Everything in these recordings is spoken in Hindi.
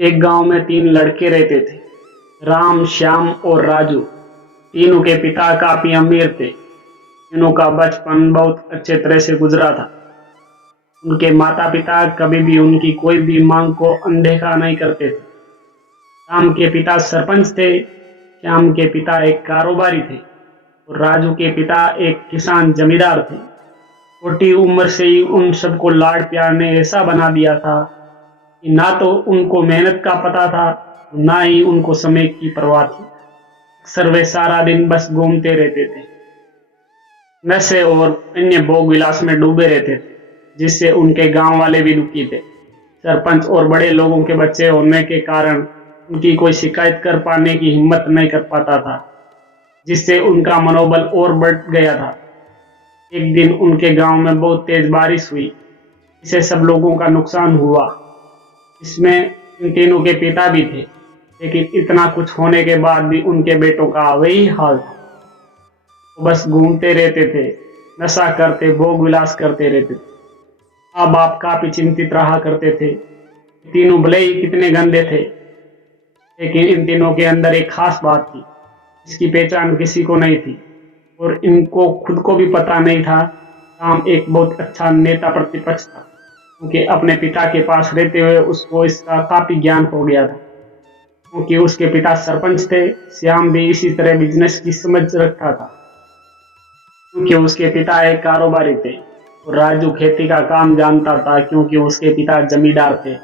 एक गांव में तीन लड़के रहते थे, राम, श्याम और राजू। तीनों के पिता काफी अमीर थे। तीनों का बचपन बहुत अच्छे तरह से गुजरा था। उनके माता पिता कभी भी उनकी कोई भी मांग को अनदेखा नहीं करते थे। राम के पिता सरपंच थे, श्याम के पिता एक कारोबारी थे और राजू के पिता एक किसान जमींदार थे। छोटी उम्र से ही उन सबको लाड प्यार ने ऐसा बना दिया था कि ना तो उनको मेहनत का पता था, ना ही उनको समय की परवाह थी। अक्सर वे सारा दिन बस घूमते रहते थे, नशे और अन्य भोग विलास में डूबे रहते थे, जिससे उनके गांव वाले भी दुखी थे। सरपंच और बड़े लोगों के बच्चे होने के कारण उनकी कोई शिकायत कर पाने की हिम्मत नहीं कर पाता था, जिससे उनका मनोबल और बढ़ गया था। एक दिन उनके गांव में बहुत तेज बारिश हुई, इससे सब लोगों का नुकसान हुआ। इसमें इन तीनों के पिता भी थे, लेकिन इतना कुछ होने के बाद भी उनके बेटों का वही हाल था। वो बस घूमते रहते थे, नशा करते, भोग विलास करते रहते थे। माँ बाप काफी चिंतित रहा करते थे। तीनों भले ही कितने गंदे थे, लेकिन इन तीनों के अंदर एक खास बात थी, जिसकी पहचान किसी को नहीं थी और इनको खुद को भी पता नहीं था। राम एक बहुत अच्छा नेता प्रतिपक्ष था, क्योंकि अपने पिता के पास रहते हुए उसको इसका काफी ज्ञान हो गया था। क्योंकि उसके पिता सरपंच थे, श्याम भी इसी तरह बिजनेस की समझ रखता था, क्योंकि उसके पिता एक कारोबारी थे। और राजू खेती का काम जानता था, क्योंकि उसके पिता जमींदार थे।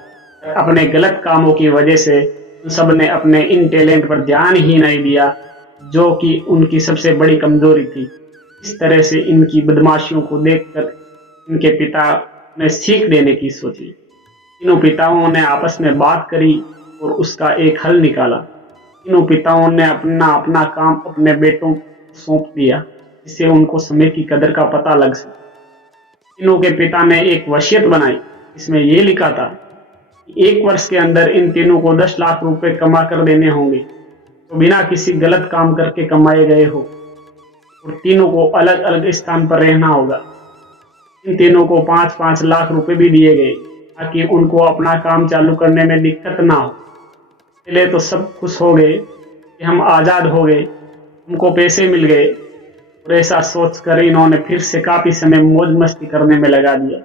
अपने गलत कामों की वजह से उन सब ने अपने इन टैलेंट पर ध्यान ही नहीं दिया, जो कि उनकी सबसे बड़ी कमजोरी थी। इस तरह से इनकी बदमाशियों को देखकर इनके पिता ने सीख देने की सोची। तीनों पिताओं ने आपस में बात करी और उसका एक हल निकाला। तीनों पिताओं ने अपना अपना काम अपने बेटों को सौंप दिया, जिससे उनको समय की कदर का पता लग सके। तीनों के पिता ने एक वसीयत बनाई, इसमें यह लिखा था कि 1 वर्ष के अंदर इन तीनों को 10 लाख रुपए कमा कर देने होंगे, तो बिना किसी गलत काम करके कमाए गए हो। और तीनों को अलग अलग स्थान पर रहना होगा। इन तीनों को 5-5 लाख रुपए भी दिए गए, ताकि उनको अपना काम चालू करने में दिक्कत ना हो। पहले तो सब खुश हो गए कि हम आजाद हो गए, हमको पैसे मिल गए। और ऐसा सोचकर इन्होंने फिर से काफी समय मौज मस्ती करने में लगा दिया।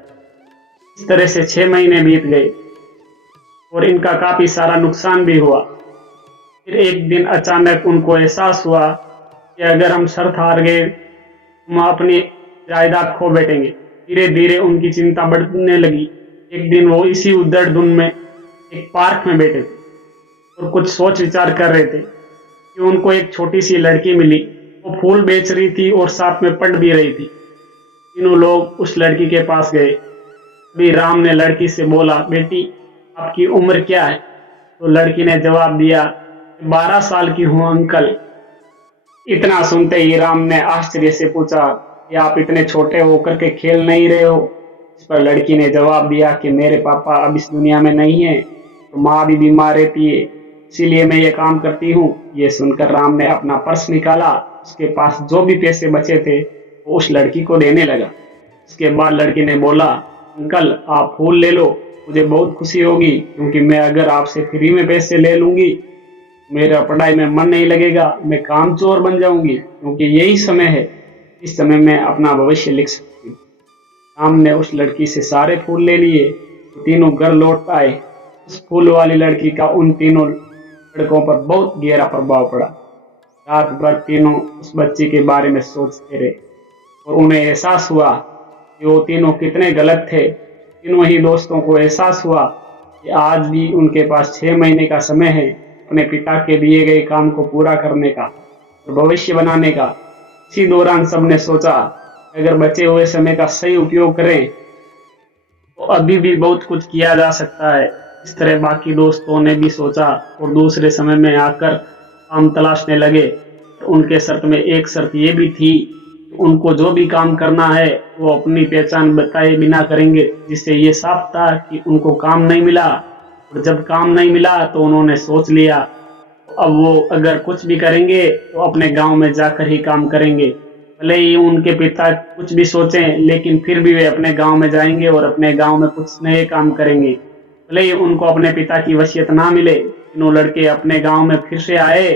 इस तरह से 6 महीने बीत गए और इनका काफी सारा नुकसान भी हुआ। फिर एक दिन अचानक उनको एहसास हुआ कि अगर हम शर्त हार गए, हम अपनी जायदाद खो बैठेंगे। धीरे धीरे उनकी चिंता बढ़ने लगी। एक दिन वो इसी उधड़-धुन में एक पार्क में बैठे थे और कुछ सोच विचार कर रहे थे कि उनको एक छोटी सी लड़की मिली। वो फूल बेच रही थी और साथ में पढ़ भी रही थी। तीनों लोग उस लड़की के पास गए। अभी राम ने लड़की से बोला, बेटी आपकी उम्र क्या है? तो लड़की ने जवाब दिया, 12 साल की हूँ अंकल। इतना सुनते ही राम ने आश्चर्य से पूछा कि आप इतने छोटे होकर के खेल नहीं रहे हो? इस पर लड़की ने जवाब दिया कि मेरे पापा अब इस दुनिया में नहीं है, तो माँ भी बीमार रहती है, इसीलिए मैं ये काम करती हूँ। ये सुनकर राम ने अपना पर्स निकाला। उसके पास जो भी पैसे बचे थे वो उस लड़की को देने लगा। उसके बाद लड़की ने बोला, अंकल आप फूल ले लो, मुझे बहुत खुशी होगी, क्योंकि मैं अगर आपसे फ्री में पैसे ले लूंगी मेरा पढ़ाई में मन नहीं लगेगा, मैं कामचोर बन जाऊंगी, क्योंकि यही समय है, इस समय मैं अपना भविष्य लिख सकती हूँ। राम ने उस लड़की से सारे फूल ले लिए। तीनों घर लौट आए। उस फूल वाली लड़की का उन तीनों लड़कों पर बहुत गहरा प्रभाव पड़ा। रात भर तीनों उस बच्ची के बारे में सोचते रहे और उन्हें एहसास हुआ कि वो तीनों कितने गलत थे। तीनों ही दोस्तों को एहसास हुआ कि आज भी उनके पास 6 महीने का समय है अपने पिता के दिए गए काम को पूरा करने का और भविष्य बनाने का। इसी दौरान सबने सोचा, अगर बचे हुए समय का सही उपयोग करें तो अभी भी बहुत कुछ किया जा सकता है। इस तरह बाकी दोस्तों ने भी सोचा और दूसरे समय में आकर काम तलाशने लगे। उनके शर्त में एक शर्त ये भी थी, उनको जो भी काम करना है वो अपनी पहचान बताए बिना करेंगे, जिससे ये साफ था कि उनको काम नहीं मिला। और जब काम नहीं मिला तो उन्होंने सोच लिया अब वो अगर कुछ भी करेंगे तो अपने गांव में जाकर ही काम करेंगे। भले ही उनके पिता कुछ भी सोचें, लेकिन फिर भी वे अपने गांव में जाएंगे और अपने गांव में कुछ नए काम करेंगे। भले ही उनको अपने पिता की वसीयत ना मिले, तीनों लड़के अपने गांव में फिर से आए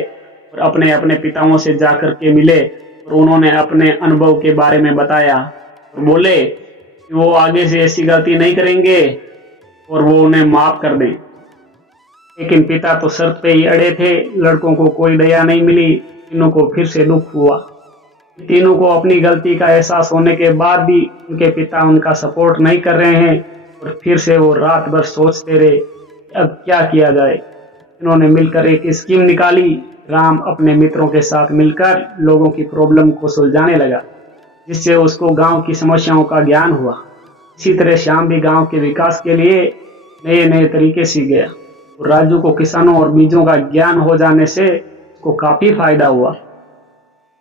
और अपने अपने पिताओं से जाकर के मिले और उन्होंने अपने अनुभव के बारे में बताया और बोले कि वो आगे से ऐसी गलती नहीं करेंगे और वो उन्हें माफ कर दें। लेकिन पिता तो शर्त पे ही अड़े थे। लड़कों को कोई दया नहीं मिली। तीनों को फिर से दुख हुआ। तीनों को अपनी गलती का एहसास होने के बाद भी उनके पिता उनका सपोर्ट नहीं कर रहे हैं और फिर से वो रात भर सोचते रहे अब क्या किया जाए। इन्होंने मिलकर एक स्कीम निकाली। राम अपने मित्रों के साथ मिलकर लोगों की प्रॉब्लम को सुलझाने लगा, जिससे उसको गांव की समस्याओं का ज्ञान हुआ। इसी तरह श्याम भी गांव के विकास के लिए नए नए तरीके सीख गया और राजू को किसानों और बीजों का ज्ञान हो जाने से उसको काफी फायदा हुआ।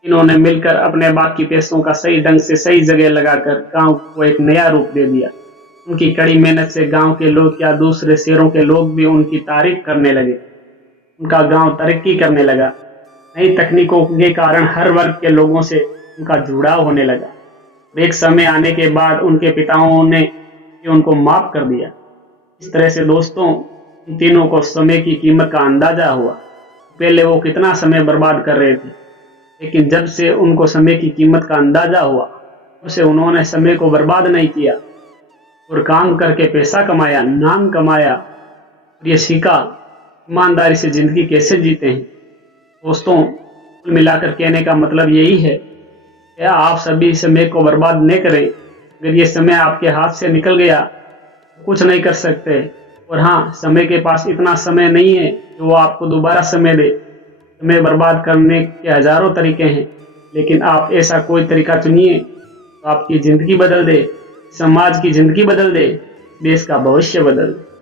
इन्होंने मिलकर अपने बाकी पैसों का सही ढंग से सही जगह लगाकर गांव को एक नया रूप दे दिया। उनकी कड़ी मेहनत से गांव के लोग या दूसरे शहरों के लोग भी उनकी तारीफ करने लगे। उनका गांव तरक्की करने लगा। नई तकनीकों के कारण हर वर्ग के लोगों से उनका जुड़ाव होने लगा। एक समय आने के बाद उनके पिताओं ने उनको माफ कर दिया। इस तरह से दोस्तों, इन तीनों को समय की कीमत का अंदाजा हुआ। पहले वो कितना समय बर्बाद कर रहे थे, लेकिन जब से उनको समय की कीमत का अंदाजा हुआ, उसे उन्होंने समय को बर्बाद नहीं किया और काम करके पैसा कमाया, नाम कमाया और ये सीखा ईमानदारी से जिंदगी कैसे जीते हैं। दोस्तों, कुल मिलाकर कहने का मतलब यही है कि आप सभी समय को बर्बाद न करें। अगर ये समय आपके हाथ से निकल गया तो कुछ नहीं कर सकते। और हाँ, समय के पास इतना समय नहीं है कि वो आपको दोबारा समय दे। समय बर्बाद करने के हजारों तरीके हैं, लेकिन आप ऐसा कोई तरीका चुनिए तो आपकी जिंदगी बदल दे, समाज की जिंदगी बदल दे, देश का भविष्य बदल दे।